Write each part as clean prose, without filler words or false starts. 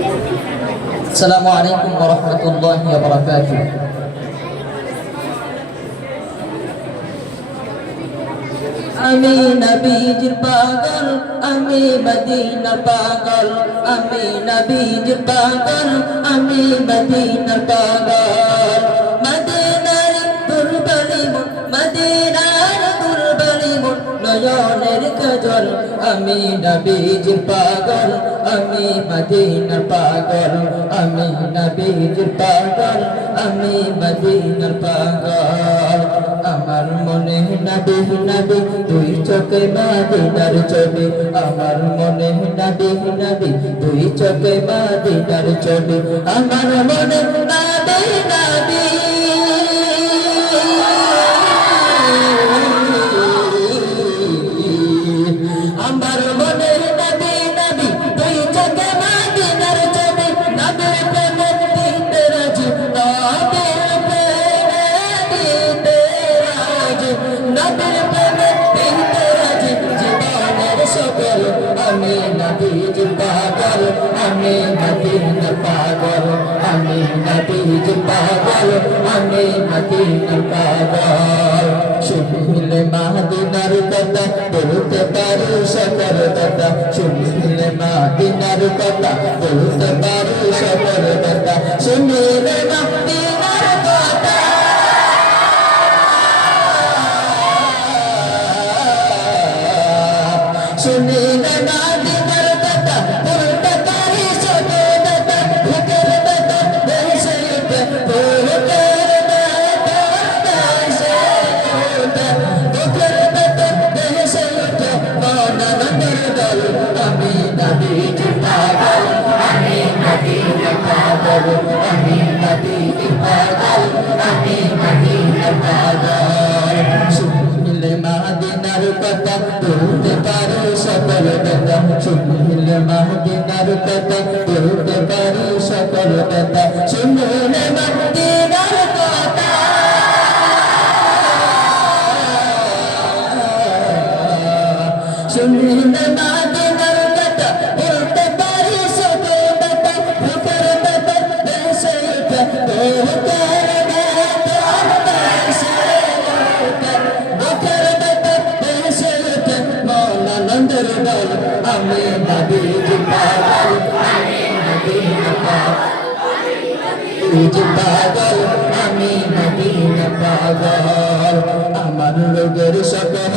আসসালামু আলাইকুম ওয়া রাহমাতুল্লাহি ওয়া বারাকাতুহু। আমি নবীজির পাগল, আমি মদিনার পাগল, আমি নবীজির পাগল, আমি মদিনার পাগল। মদিনার দুর্বলী মন, মদিনার দুর্বলী মন, নয়নের কাজল। আমি নবীজির পাগল, আমি মদিনার পাগল, আমি নবীজির পাগল, আমি মদিনার পাগল। আমার মনে নবী নবী, দুই চোখে মদিনার ছবি। আমার মনে নবী নবী, দুই চোখে মদিনার ছবি। আমার মনে নবী নবী, আমার মনে নবী নবী, দুই চোখে মদিনার ছবি। নবীর প্রেমে দিতে রাজি, নবীর প্রেমে দিতে রাজি, নবীর প্রেমে দিতে রাজি, জীবনের সকল। আমি নবীজির পাগল, আমি মদিনার পাগল, আমি নবীজির পাগল, আমি মদিনার পাগল। শুনলে মদিনার কথা বলতে পারি সকল কথা, শুনলে মদিনার কথা বলতে পারি সকল কথা, শুনলে মদিনার কথা, শুনলে মদিনার কথা বলতে পারি সকল কথা। বুকের ব্যথা ভেসে ওঠে, বুকের ব্যথা ভেসে ওঠে, বুকের ব্যথা ভেসে ওঠে, মন আনন্দের দল। আমি নবীজির পাগল, আমি মদিনার পাগল, আমি নবীজির পাগল, আমি মদিনার পাগল। শুনলে মদিনার কথা বলতে পারি সকল কথা, শুনলে মদিনার কথা বলতে পারি সকল কথা, শুনলে মদিনার কথা, শুনলে মদিনার কথা বলতে পারি সকল কথা। বুকের ব্যথা ভেসে ওঠে, বুকের ব্যথা ভেসে ওঠে, বুকের ব্যথা ভেসে ওঠে, মন আনন্দের দল। আমি নবীজির পাগল, আমি মদিনার পাগল, নবীজির পাগল, আমি মদিনার পাগল। আমার রোগের সকল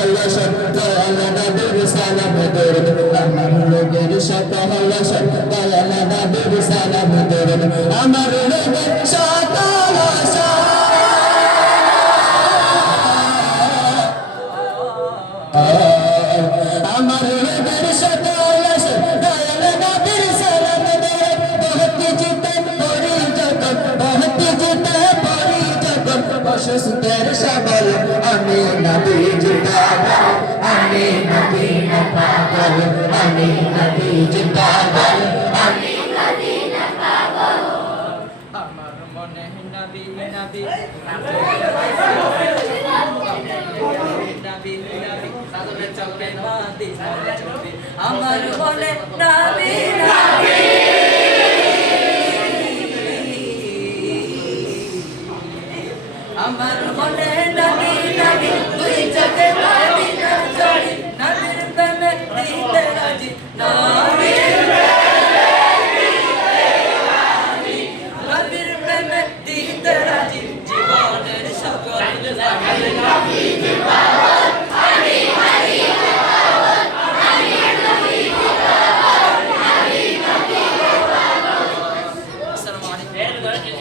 দয়াল নবীর সালাম দরুদ, আমার রোগের সকল দয়াল নবীর সালাম দরুদ, আমার রোগের সকল আমার রোগের সকল দয়াল নবীর সালাম দরুদ। ভক্তি জিতে পড়ি যখন, ভক্তি জিতে পড়ি যখন, অসুস্থের সবল। আমি নবীজির পাগল, আমি মদিনার পাগল, আমি নবীজির পাগল, আমি মদিনার পাগল। আমার মনে নবী নবী, নবী নবী, সাদরে চলে মদিনার ছবি। আমার মনে